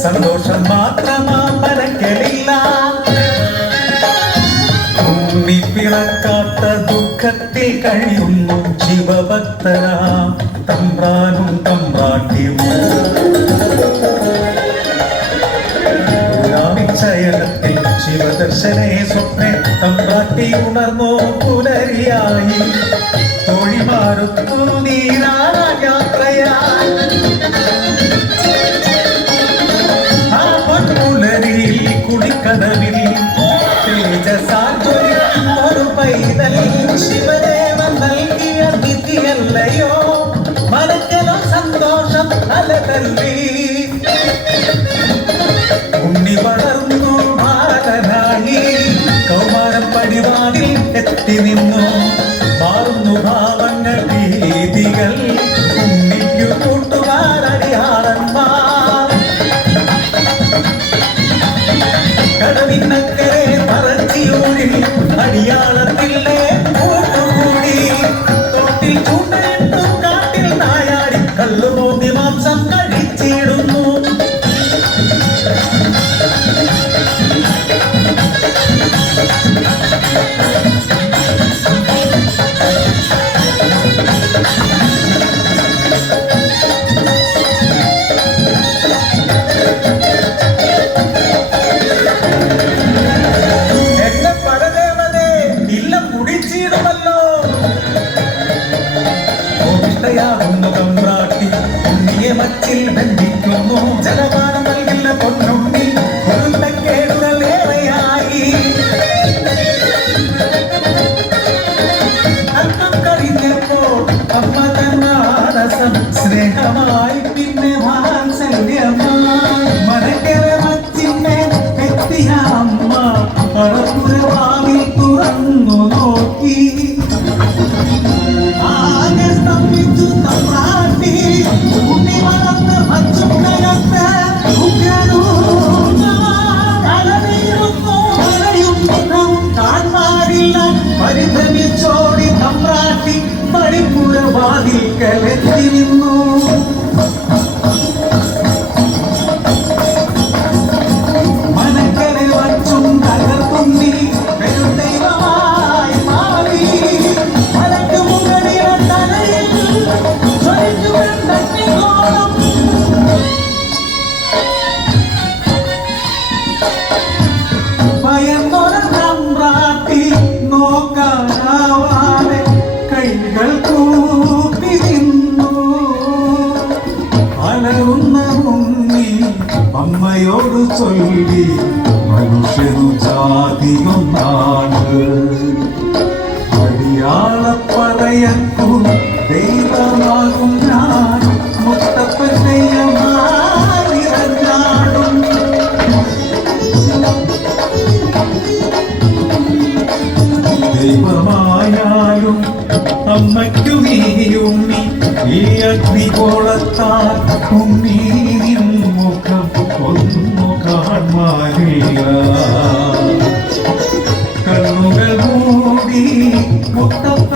സന്തോഷം മാത്രമാ മനക്കലില്ല ഉണ്ണിപ്പിറക്കാത്ത ദുഃഖത്തിൽ കഴിയുന്നു ശിവഭക്തരാം തമ്പ്രാനും തമ്പ്രാട്ടിയും ശയനത്തിൽ ശിവദർശനേ സ്വപ്നെ തമ്പ്രാട്ടി ഉണർന്നോ പുലരിയായി തൊഴിമാറുത്തു നീരായാത്രയായി കുളിക്കടവിൽ ഒരു പൈതൽ ശിവദേവൻ നൽകിയ നിധിയല്ലയോ മനക്കലോ സന്തോഷം അലതല്ലി ഉണ്ണി വളർന്നു ബാലനായി കൗമാരം പടിവാതിൽ എത്തി നിന്നു മാറുന്നു ഭാവങ്ങൾ രീതികൾ ഉണ്ണിക്കു കൂട്ടുകാരടിയാളന്മാർ കടവിനക്കരെ പറച്ചിയൂരിൽ അടിയാളത്തിലെ കൂട്ടുകൂടി തോട്ടിൽ ചൂണ്ടയിട്ടു കാട്ടിൽ നായാടി കല്ലുമോന്തി മാംസം കഴിച്ചിടുന്നു തമ്പ്രാട്ടി ഉണ്ണിയെ മച്ചിൽ ബന്ധിക്കുന്നു ജലപാനം നൽകില്ല പൊന്നുണ്ണി കുരുത്തക്കേടുകൾ ഏറെയായി അല്പം കഴിഞ്ഞപ്പോൾ അമ്മ തന്നാടസം സ്നേഹമായി പിന്നെ വാത്സല്യമായി മനക്കര മച്ചിനെ എത്തിയ അമ്മ പറപ്പുരവാതിൽ തുറന്നു നോക്കി പരിഭ്രമിച്ചോടി തമ്പ്രാട്ടി പടിപ്പുരവാതിൽ കലത്തി നിന്നു മനക്കരെ വച്ചും തകർത്തുണ്ണി ദൈവമായി മാറി മലക്ക് മുകളിലെ തലയിൽ ഭയന്നൊരു തമ്പ്രാട്ടി നോക്കാനാവാതെ കൈകൾ കൂപ്പി നിന്നു അലറുന്ന ഉണ്ണി അമ്മയോട് ചൊല്ലി മനുഷ്യനു ജാതിയൊന്നാണ് അടിയാളപ്പറയക്കു ദൈവമാകും ഞാൻ മുത്തപ്പനെയ്യമാറിറങ്ങാടും ദൈവമായാലും അമ്മയ്ക്കു നീ ഉണ്ണി ഈ അഗ്നികോളത്താൽ ഉണ്ണി മുഖം ഒന്നു കാണാനില്ല കണ്ണുകൾ മൂടി മുത്തപ്പ